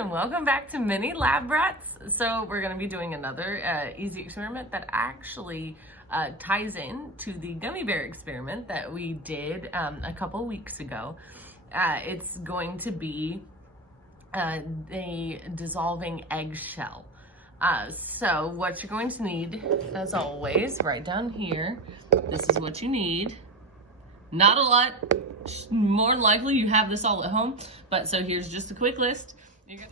and welcome back to Mini Lab Rats. So we're going to be doing another easy experiment that actually ties in to the gummy bear experiment that we did a couple weeks ago. It's going to be a dissolving eggshell. So what you're going to need, as always, right down here, this is what you need. Not a lot. More than likely you have this all at home, but so here's just a quick list.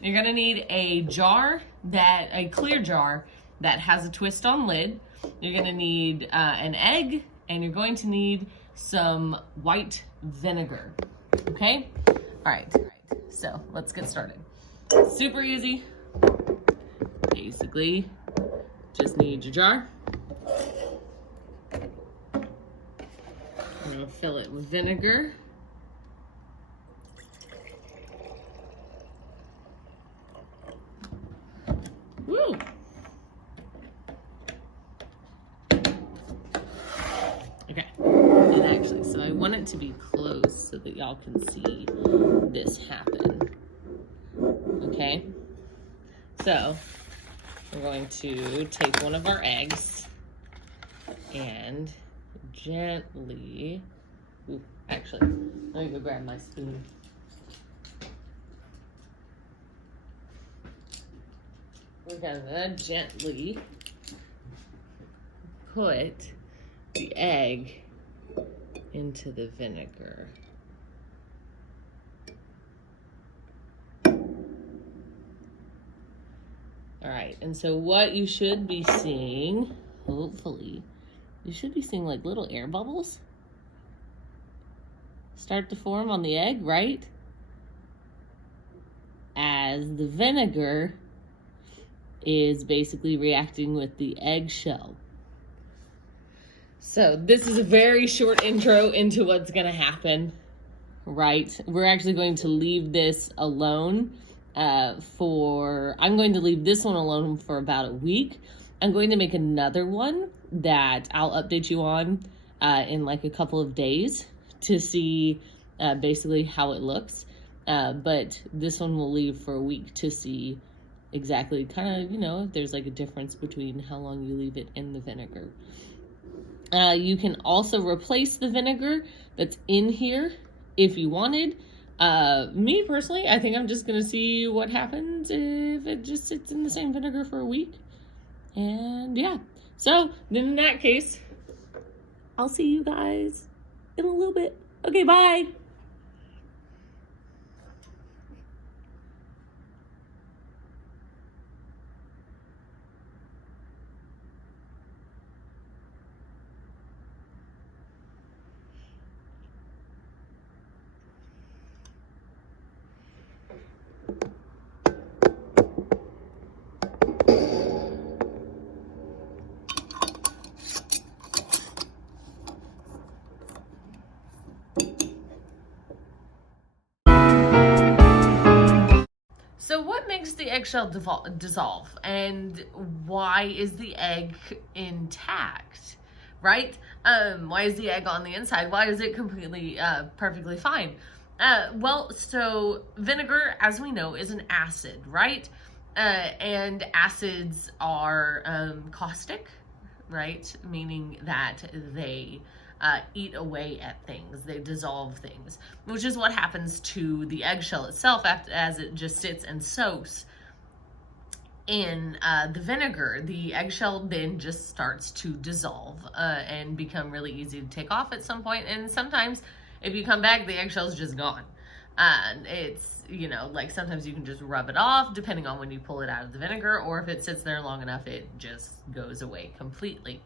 You're gonna need a clear jar that has a twist on lid. You're gonna need an egg, and you're going to need some white vinegar. Okay? All right. So let's get started. Super easy. Basically, just need your jar. I'm gonna fill it with vinegar. Woo! Okay, and actually, so I want it to be close so that y'all can see this happen. Okay, so we're going to take one of our eggs and gently, actually, let me go grab my spoon. We're gonna gently put the egg into the vinegar. All right, and so what you should be seeing, hopefully, you should be seeing like little air bubbles start to form on the egg, right? As the vinegar is basically reacting with the eggshell. So this is a very short intro into what's gonna happen, right? We're actually going to leave this alone I'm going to leave this one alone for about a week. I'm going to make another one that I'll update you on in like a couple of days to see basically how it looks. But this one we'll leave for a week to see exactly kind of, if there's like a difference between how long you leave it in the vinegar. You can also replace the vinegar that's in here if you wanted. Me personally, I think I'm just gonna see what happens if it just sits in the same vinegar for a week. And yeah, so then in that case, I'll see you guys in a little bit. Okay, bye. So what makes the eggshell dissolve, and why is the egg intact, right? Why is the egg on the inside? Why is it completely, perfectly fine? Well, so vinegar, as we know, is an acid, right? And acids are caustic, right? Meaning that they eat away at things, they dissolve things, which is what happens to the eggshell itself as it just sits and soaks in the vinegar. The eggshell then just starts to dissolve and become really easy to take off at some point, and sometimes if you come back, the eggshell's just gone. And it's, like sometimes you can just rub it off depending on when you pull it out of the vinegar, or if it sits there long enough, it just goes away completely.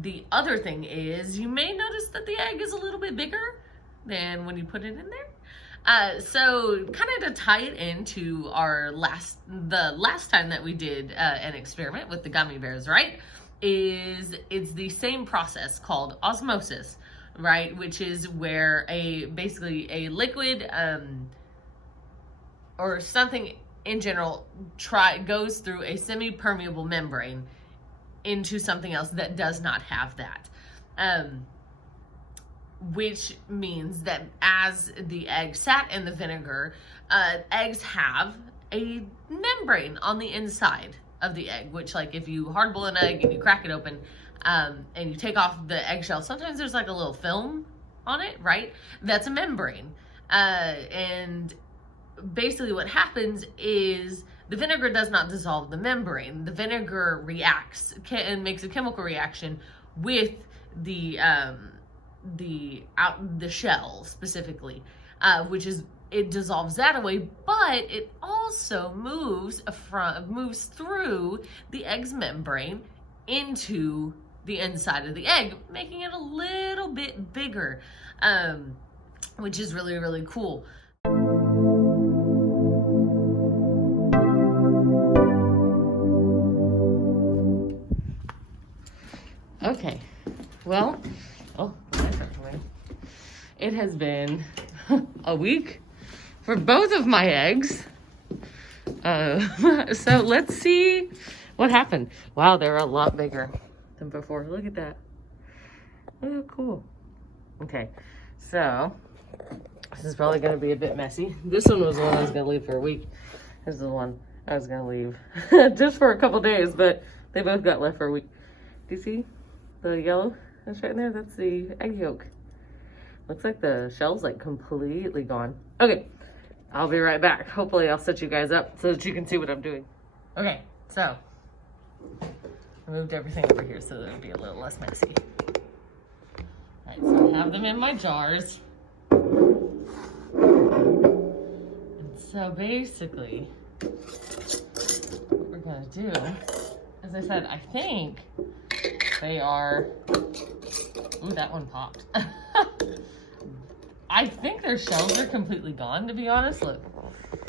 The other thing is, you may notice that the egg is a little bit bigger than when you put it in there. So kind of to tie it into the last time that we did an experiment with the gummy bears, right? It's the same process called osmosis, right? Which is where basically a liquid or something in general goes through a semi-permeable membrane into something else that does not have that. which means that as the egg sat in the vinegar, eggs have a membrane on the inside of the egg, which, like, if you hard boil an egg and you crack it open, and you take off the eggshell, sometimes there's like a little film on it, right? That's a membrane. And basically what happens is the vinegar does not dissolve the membrane. The vinegar reacts and makes a chemical reaction with the shell specifically, which is, it dissolves that away, but it also moves through the egg's membrane into the inside of the egg, making it a little bit bigger, which is really, really cool. Okay, well, it has been a week for both of my eggs. So let's see what happened. Wow, they're a lot bigger than before. Look at that. Look how cool. Okay, so this is probably going to be a bit messy. This one was the one I was going to leave for a week. This is the one I was going to leave just for a couple days, but they both got left for a week. Do you see the yellow that's right in there? That's the egg yolk. Looks like the shell's like completely gone. Okay, I'll be right back. Hopefully I'll set you guys up so that you can see what I'm doing. Okay, so I moved everything over here so that it'll be a little less messy. Alright, so I have them in my jars. And so basically, what we're gonna do, as I said, I think they are, ooh, that one popped. I think their shells are completely gone, to be honest. Look,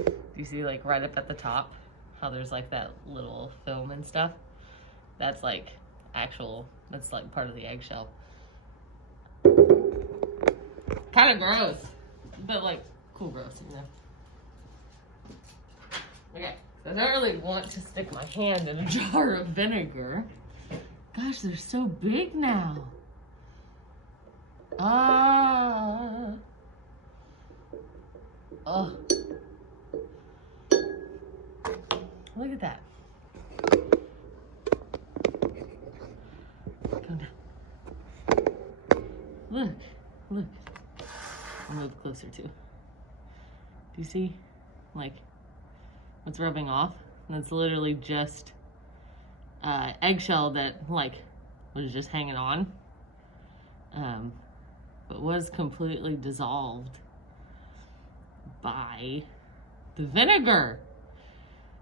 do you see, like, right up at the top, how there's like that little film and stuff? That's like that's like part of the eggshell. Kind of gross, but like cool gross, you know? Okay, so I don't really want to stick my hand in a jar of vinegar. Gosh, they're so big now. Oh, look at that. Come down. Look. I'll move closer too. Do you see, like, what's rubbing off? And it's literally just eggshell that, like, was just hanging on, but was completely dissolved by the vinegar.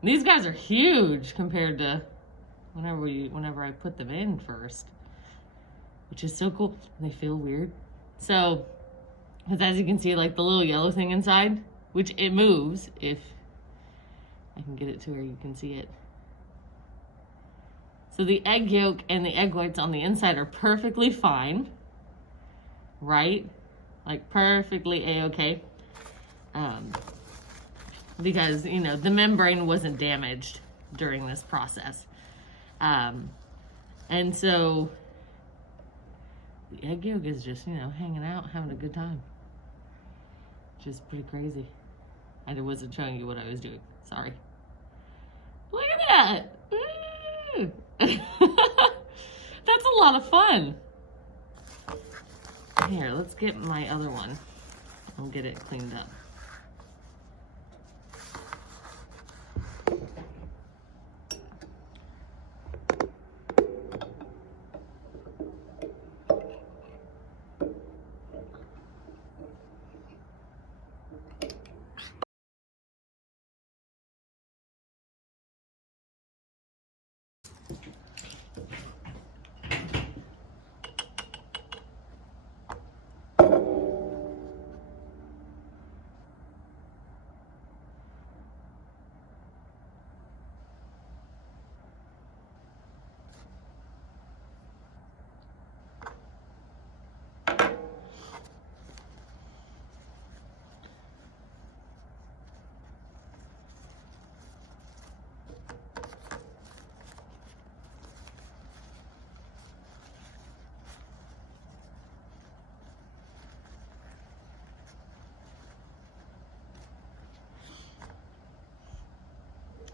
And these guys are huge compared to whenever I put them in first, which is so cool. And they feel weird. So, because as you can see, like the little yellow thing inside, which it moves if I can get it to where you can see it. So the egg yolk and the egg whites on the inside are perfectly fine, right? Like perfectly a-okay. Because, you know, the membrane wasn't damaged during this process. And so the egg yolk is just, you know, hanging out, having a good time. Just pretty crazy. I wasn't showing you what I was doing. Sorry. Look at that. Ooh. That's a lot of fun. Here, let's get my other one. I'll get it cleaned up.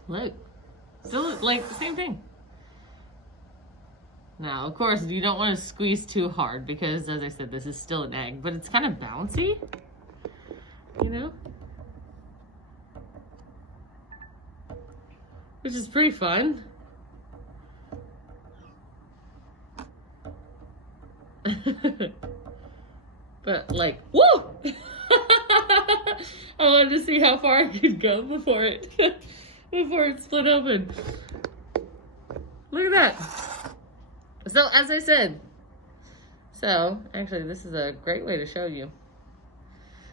Look. Still, like, same thing. Now, of course, you don't want to squeeze too hard because, as I said, this is still an egg, but it's kind of bouncy, you know? Which is pretty fun. But, like, woo! I wanted to see how far I could go before it split open. Look at that. So, as I said, actually, this is a great way to show you.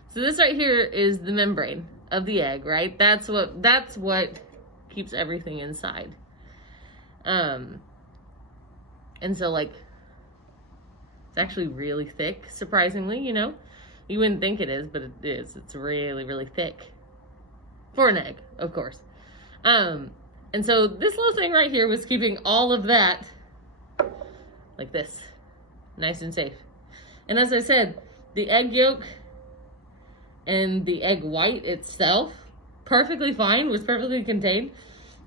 So this right here is the membrane of the egg, right? That's what keeps everything inside. And so, like, it's actually really thick, surprisingly, you know? You wouldn't think it is, but it is. It's really, really thick. For an egg, of course. And so this little thing right here was keeping all of that like this, nice and safe. And as I said, the egg yolk and the egg white itself, perfectly fine, was perfectly contained.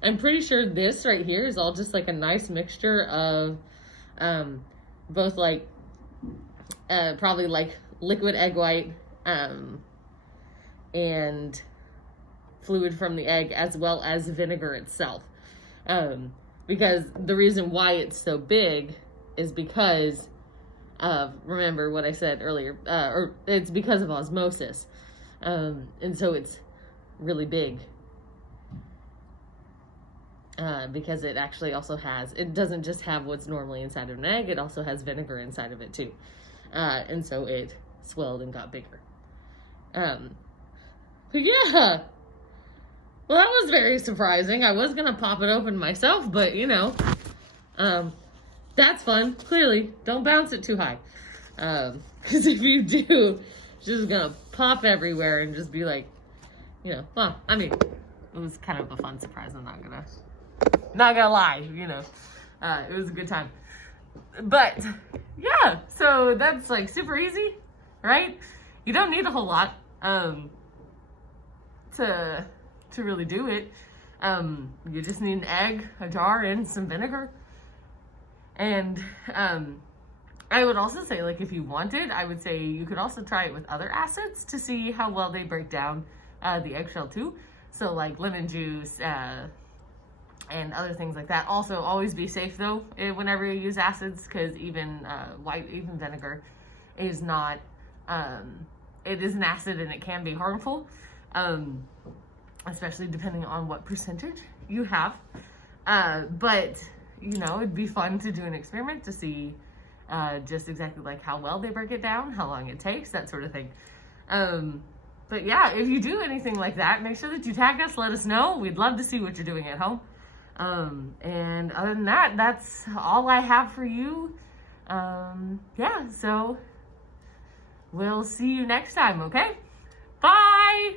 I'm pretty sure this right here is all just like a nice mixture of both like, probably like liquid egg white and fluid from the egg, as well as vinegar itself. Because the reason why it's so big is because of, remember what I said earlier, or it's because of osmosis. And so it's really big. Because it actually also has, it doesn't just have what's normally inside of an egg, it also has vinegar inside of it too. And so it swelled and got bigger. But yeah. Well, that was very surprising. I was gonna pop it open myself, but you know, that's fun. Clearly, don't bounce it too high. Because if you do, it's just gonna pop everywhere and just be like, you know, well, I mean, it was kind of a fun surprise. I'm not gonna lie, you know, it was a good time. But yeah, so that's like super easy, right? You don't need a whole lot, to really do it. You just need an egg, a jar, and some vinegar. And I would also say, like, if you wanted, I would say you could also try it with other acids to see how well they break down the eggshell too. So like lemon juice and other things like that. Also, always be safe though whenever you use acids, because even even vinegar is not, it is an acid and it can be harmful. Especially depending on what percentage you have. But, you know, it'd be fun to do an experiment to see just exactly like how well they break it down, how long it takes, that sort of thing. But yeah, if you do anything like that, make sure that you tag us, let us know. We'd love to see what you're doing at home. And other than that, that's all I have for you. Yeah, so we'll see you next time, okay? Bye!